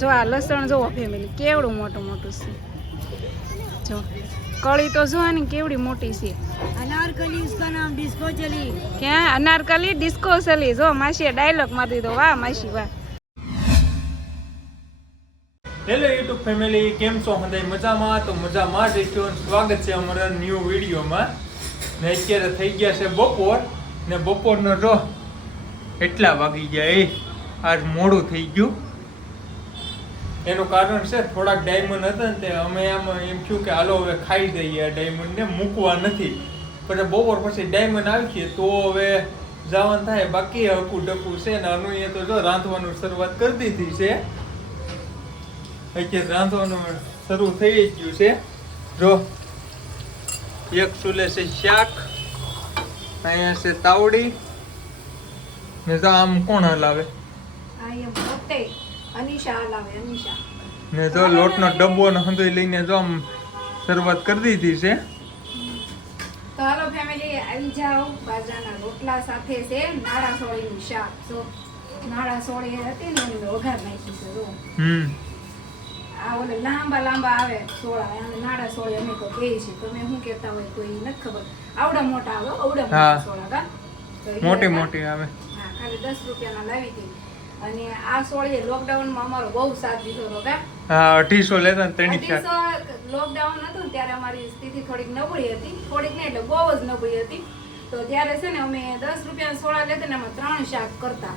જો આ લસણ જોવો ફેમિલી કેવડું મોટું મોટું છે જો કળી તો જો આની કેવડી મોટી છે अनारकली उसका नाम डिस्को चली ક્યાં અનારકલી ડિસ્કો ચલી જો માસીએ ડાયલોગ મારી દીધો વાહ માસી વાહ હેલો યુટ્યુબ ફેમિલી કેમ છો હંધાઈ મજામાં તો મજામાં જ છો સ્વાગત છે અમારા ન્યૂ વિડીયોમાં ને અત્યારે થઈ ગયા છે બપોર ને બપોરનો જો એટલા વાગી ગયા આજ મોડું થઈ ગયું એનું કારણ છે થોડાક ડાયમંડ હતા ને તે અમે આમાં એમ થયું કે હાલો હવે ખાઈ દઈએ આ ડાયમંડને મૂકવા નથી પણ બપોર પછી ડાયમંડ આવી છે તો હવે જવાનું થાય બાકી હકું ડકું છે ને આનું એ તો જો રાંધવાનું શરૂઆત કરી દીધી છે અત્યારે રાંધવાનું શરૂ થઈ ગયું છે જો એક ચૂલે છે શાક અહીંયા છે તાવડી ને તો આમ કોણ હલાવે ને જો લોટનો ડબ્બો ને હંધોઈ લઈને જો આમ શરૂઆત કરી દીધી છે તો હાલો ફેમિલી આવી જાઓ બાજરાના રોટલા સાથે છે નાળા સોળીનું શાક જો નાળા સોળી હતી ને એની વઘાર નાખી છે જો આ ઓલે લાંબા લાંબા આવે સોળા અને નાળા સોળી અમે તો કહે છે તમે શું કહેતા હોય કોઈ નથી ખબર આવડા મોટા આવે આવડા મોટા સોળા કા મોટી મોટી આવે હા ખાલી 10 રૂપિયાના લાવી હતી અને આ સોળીએ લોકડાઉનમાં અમારો બહુ સાથ દીધો હતો કા હા 250 લેતા ને 3 લોકડાઉન હતું ને ત્યારે અમારી સ્થિતિ થોડીક નબળી હતી થોડીક નહીં એટલે બહુ જ નબળી હતી તો ત્યારે છે ને અમે 10 રૂપિયાના સોળા લેતા ને એમાં 3 શાક કરતા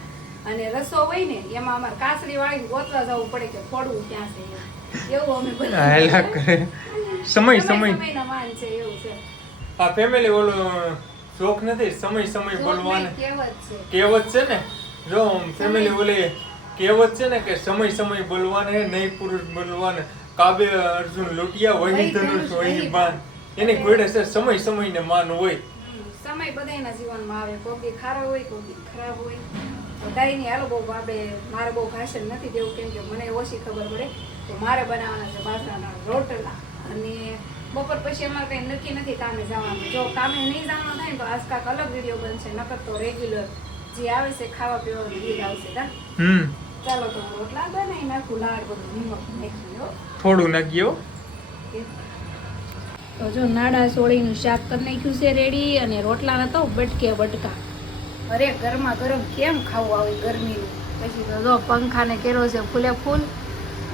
અને રસો હોય ને એમાં અમારે કાસરી વાળીને ગોતવા જવું પડે કે પડવું ક્યાં છે એવું અમે સમયના માન છે એવું છે આ ફેમિલી ઓલો શોખ નથી સમય બોલવાનો કહેવત છે ને જો ફેમિલી ઓલી કહેવત છે ને કે સમય બોલવાને નહીં પુરુષ બોલવાને કાબે અર્જુન લૂંટિયા વહી ધનુષ વહી બાણ એની ઘોડે છે સમયને માન હોય સમય બધાના જીવનમાં આવે કોઈ ખારા હોય કોઈ ખરાબ હોય બધાયની હાલો બહુ મારે બહુ ભાષણ નથી દેવું કેમ કે મને ઓછી ખબર પડે તો મારે બનાવવાના છે બાજરાના રોટલા અને બપોર પછી અમારે કંઈ નક્કી નથી કામે જવાનું જો કામે નહીં જવાનું થાય ને તો આજ કાંઈક અલગ વિડીયો બનશે નકર તો રેગ્યુલર જે આવે છે ખાવા પીવાનું ગીત આવશે કા ચાલો તો રોટલા બનાવી નાખું લાડ બધું નિમક નાખ્યું થોડું નાખ્યો તો જો નાડા સોળીનું શાક કરી નાખ્યું છે રેડી અને રોટલાના તો બટકા અરે ગરમા ગરમ કેમ ખાવું આવે ગરમીનું પછી તો જો પંખાને કેરો છે ફૂલે ફૂલ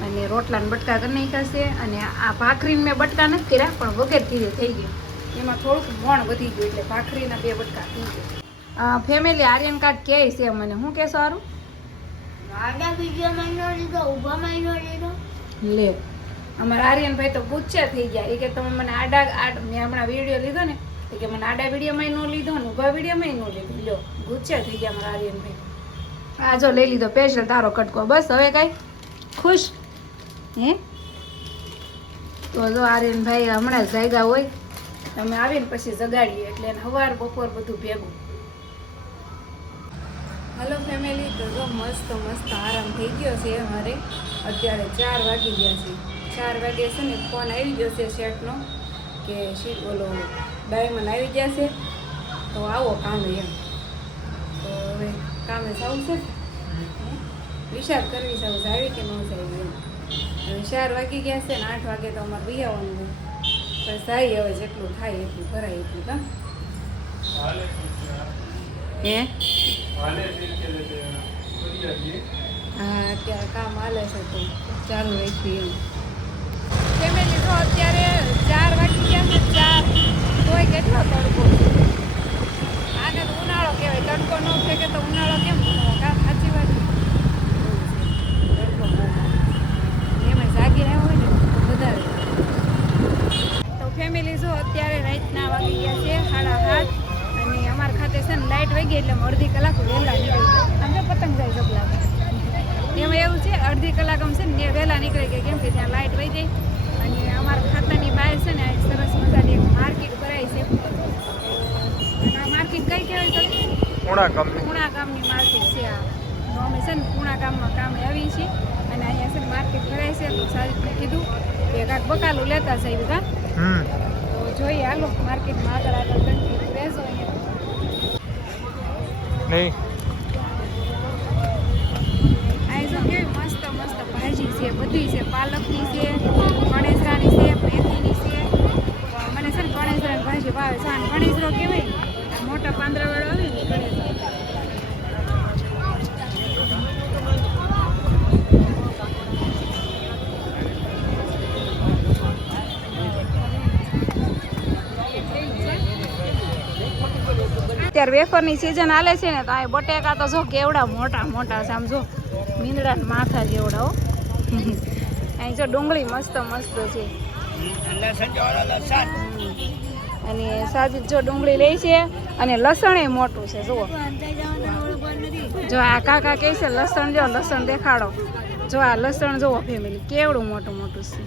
અને રોટલાને બટકા કરી નાખ્યા છે અને આ ભાખરીને મેં બટકા નથી કર્યા પણ વગર ધીરે થઈ ગયું એમાં થોડુંક મોણ વધી ગયું એટલે ભાખરીના 2 બટકા થઈ ગયા ફેમિલી આર્યન કાર્ડ કે છે મને શું કે સારું આડા વિડિયો મહિનો લીધો ઉભા મહિનો લીધો લે અમારા આર્યનભાઈ તો ગુચ્છા થઈ ગયા એ કે તમે મને આડા મેં હમણાં વિડીયો લીધો ને કે મને આડા વિડીયોમાં નો લીધો ને ઉભા વિડીયોમાં નો લીધો લ્યો ગુચ્છા થઈ ગયા અમારા આર્યનભાઈ આ જો લઈ લીધો સ્પેશિયલ તારો કટકો બસ હવે કઈ ખુશ હે તો જો આર્યનભાઈ હમણાં જ જાગ્યા હોય તમે આવીને પછી જગાડીએ એટલે એને સવાર બપોર બધું ભેગું હલો ફેમિલી તો જો મસ્ત આરામ થઈ ગયો છે અમારે અત્યારે 4 વાગી ગયા છે 4 વાગે છે ને ફોન આવી ગયો છે શેઠનો કે શીટ બોલો ડાયમંડ આવી ગયા છે તો આવો કામે એમ તો હવે કામે જવું છે વિચાર કરવી છે આવી કે ન જાય એમ હવે 4 વાગી ગયા છે ને 8 વાગે તો અમારે બી આવવાનું પણ જાય હવે જેટલું થાય એટલું કરાય એટલું કામ હે હા અત્યારે કામ હાલે છે તો ચાલુ રાખ્યું એમ ફેમિલી તો અત્યારે 4 વાગી ગયા છે 4 તોય કેટલો તડકો આને તો ઉનાળો કહેવાય તડકો ન ફેંકે તો ઉનાળો કેમ સાચી વાત તડકો એમાં જાગી રહ્યો હોય ને તો વધારે તો ફેમિલી જો અત્યારે રાતના વાગી ગયા છે 7:30 અને અમારા ખાતે છે ને લાઇટ વહી ગઈ એટલે અડધી કલાક વહેલા નીકળી અમે પતંગ જાય જબલા એમાં એવું છે અડધી કલાક આમ છે ને વહેલા નીકળી ગયા કેમ કે ત્યાં લાઇટ વહી ગઈ અને અમારા ખાતાની બહાર છે ને સરસ મજાની એક માર્કેટ ભરાય છે અને આ માર્કેટ કઈ કહેવાય છે પૂણા ગામની માર્કેટ છે આ તો અમે છે ને પૂણા ગામમાં કામે આવીએ છીએ અને અહીંયા છે ને માર્કેટ ભરાય છે તો સારી રીતે કીધું કે કાંઈક બકાલું લેતા છે બધા તો જોઈએ હાલો માર્કેટમાં આગળ કન્ટિન્યુ રહેજો અહીંયા નહીં આ જો કેવી મસ્ત ભાજી છે છે બધી છે, પાલકની છે, ગણેશરાની છે, મેથીની છે. મને છે ને ગણેશરાની ભાજી ભાવે છે. અને ગણેશરો કહેવાય ને આ મોટા પાંદડાવાળો આવે ને ગણેશરો. અત્યારે વેફરની સિઝન હાલે છે ને તો આ બટેકા તો જો કેવડા મોટા મોટા છે, આમ જો મીંદડા માથા જેવડા હો. અહીં જો ડુંગળી મસ્ત મસ્ત છે અને સાજી જો ડુંગળી લે છે અને લસણ એ મોટું છે. જુઓ જો આ કાકા કહે છે લસણ જો લસણ દેખાડો. જો આ લસણ જુઓ ફેમિલી કેવડું મોટું મોટું છે.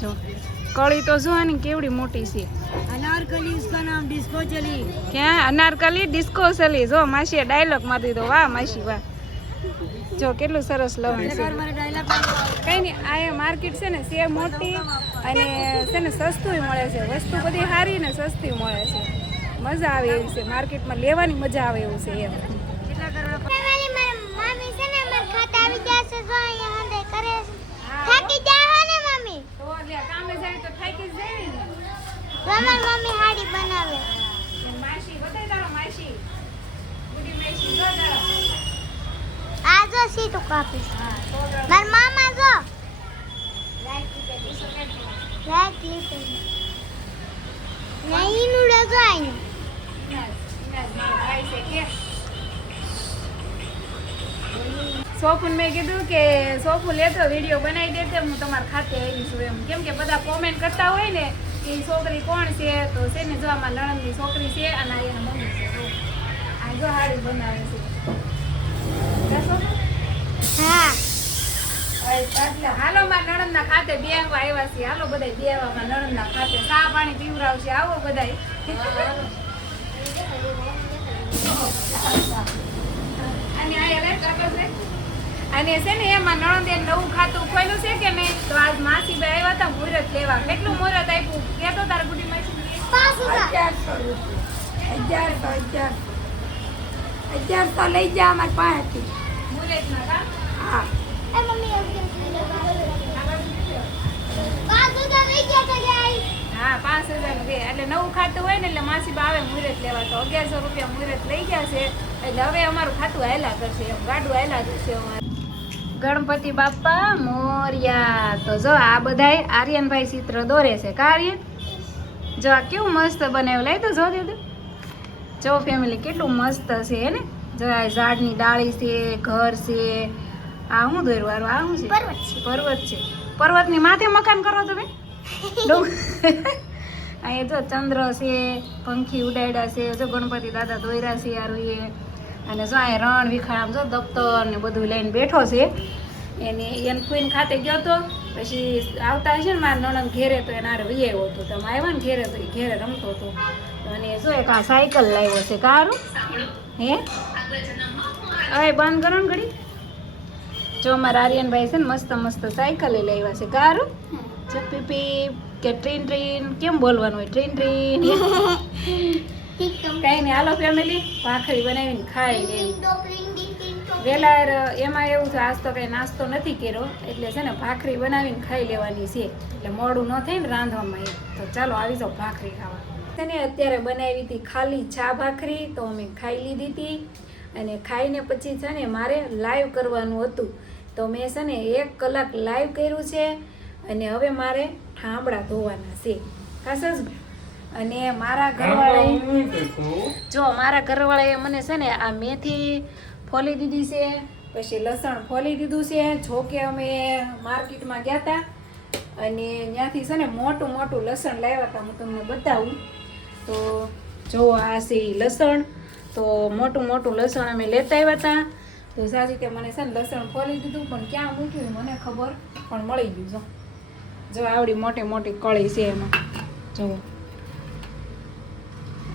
જો કળી તો જો આની કેવડી મોટી છે. अनारकली इसका नाम डिस्को चली. ક્યાં અનારકલી ડિસ્કો ચલી. જો માસીએ ડાયલોગ મારી દીધો. વાહ માસી વાહ. જો કેટલું સરસ લવણ છે. કઈ નહીં આ માર્કેટ છે ને છે મોટી અને છે ને સસ્તું મળે છે. વસ્તુ બધી સારી ને સસ્તી મળે છે. મજા આવે એવી છે માર્કેટમાં લેવાની મજા આવે એવું છે એમ. મમ્મી છે ને માર ખાતા આવી જશે જો અહીંયા હંદે કરે છે. થાકી જાય ને મમ્મી. તો એટલે કામે જાય તો થાકી જ જાય ને. તમાર મમ્મી હાડી બનાવે. માસી બતાય તારો માસી બુડી માસી જો તારો. આ જો સીટું કાપીશ. હા તો માર મામા જો લાઈટ કે ટીસો કાઢી. લાઈટ લીધી. નહીં નુડે જો આઈ. સોફુન મેં કીધું કે સોફુ લેતો વિડીયો બનાવી દેતે હું તમારા ખાતે આવી છું એમ. કેમ કે બધા કોમેન્ટ કરતા હોય ને કે ઈ છોકરી કોણ છે તો છે ને જો આમાં નણંદની છોકરી છે અને આ એના મમ્મી છે. જો આ જો હાડી બનાવે છે. જાશો? હા એટલે હાલો માં નણંદના ખાતે બેહવા આવ્યા છીએ. હાલો બધા બેહવામાં નણંદના ખાતે ચા પાણી પીવરાવશે. આવો બધા. અને આ એને કાકા છે અને છે ને એમાં નણંદે નવું ખાતું ખોલ્યું છે કે નહીં તો આજ માસીભાઈ આવ્યા હતા મુહૂર્ત લેવા. કેટલું મુહૂર્ત આપ્યું કેતો તાર ગુડી માસી? 1100 લઈ જા અમાર પાસેથી. મુહૂર્તના કા? હા એ મમ્મી બાજુ તો લઈ ગયા તો જાય. હા 5000 દે એટલે નવું ખાતું હોય ને એટલે માસીબા આવે મુહૂર્ત લેવા તો 1100 રૂપિયા મુહૂર્ત લઈ ગયા છે. એટલે હવે અમારું ખાતું હાયલા કરશે એમ ગાડું હાયલા જશે અમારે. ગણપતિ બાપ્પા મોર્યા. તો જો આ બધાય આર્યનભાઈ ચિત્ર દોરે છે. કા આર્યન? જો આ કેવું મસ્ત બનાવ્યું. લઈ તો જો દે જો ફેમિલી કેટલું મસ્ત છે હે ને. જો આ ઝાડની ડાળી છે, ઘર છે. આ હું દોર્યું વાળું આ શું છે? પર્વત છે. પર્વતની માથે મકાન કરો તમે? અહીંયા જો ચંદ્ર છે, પંખી ઉડાડ્યા છે. જો ગણપતિ દાદા દોર્યા છે યારું એ. અને જો અહીંયા રણ વિખાણ જો દફતર ને બધું લઈને બેઠો છે. એને ફૂઈને ખાતે ગયો તો પછી આવતા હશે ને મારા નણંદ ઘેરે તો એના હારે વહી આવ્યો હતો. તમે આવ્યા ને ઘેરે તો એ ઘેરે રમતો હતો. અને જો એક આ સાયકલ લાવ્યો છે. કારું હે હવે બંધ કરો ને ઘડી. જો અમારા આર્યનભાઈ છે ને મસ્ત મસ્ત સાયકલ લાવ્યા છે. કારું ચપી પી કે ટ્રેન ટ્રેન કેમ બોલવાનું હોય? Train train. કઈ નહીં હાલો ફેમિલી ભાખરી બનાવીને ખાઈ લેવી. વેલા એમાં એવું છે આજ તો કઈ નાસ્તો નથી કર્યો એટલે છે ને ભાખરી બનાવીને ખાઈ લેવાની છે. એટલે મોડું ન થાય ને રાંધવામાં એમ. તો ચાલો આવી જાઓ ભાખરી ખાવા. છે ને અત્યારે બનાવી હતી ખાલી ચા ભાખરી તો અમે ખાઈ લીધી હતી. અને ખાઈને પછી છે ને મારે લાઈવ કરવાનું હતું તો મેં છે ને 1 કલાક લાઈવ કર્યું છે. અને હવે મારે ઠામડા ધોવાના છે. ખાસ અને મારા ઘરવાળાએ જો મારા ઘરવાળાએ મને છે ને આ મેથી ફોલી દીધી છે, પછી લસણ ફોલી દીધું છે. જો કે અમે માર્કેટમાં ગયા હતા અને ત્યાંથી છે ને મોટું મોટું લસણ લાવ્યા હતા. હું તમને બતાવું તો જો આ છે લસણ. તો મોટું મોટું લસણ અમે લેતા આવ્યા હતા. તો સાચી તે મને છે ને લસણ ફોલી દીધું પણ ક્યાં મૂક્યું મને ખબર પણ મળી ગયું. જો આવડી મોટી મોટી કળી છે એમાં જુઓ.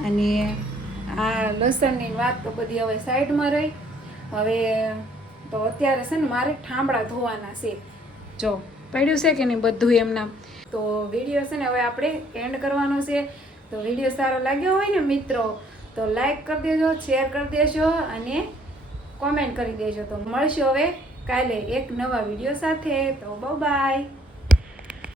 અને આ લસણની વાત તો બધી હવે સાઈડમાં રહી. હવે તો અત્યારે છે ને મારે ઠામડા ધોવાના છે. જો પડ્યું છે કે નહીં બધું એમના. તો વિડીયો છે ને હવે આપણે એન્ડ કરવાનો છે. તો વિડીયો સારો લાગ્યો હોય ને મિત્રો તો લાઈક કરી દેજો, શેર કરી દેજો અને કોમેન્ટ કરી દેજો. તો મળશું હવે કાલે એક નવા વિડીયો સાથે. તો બાય.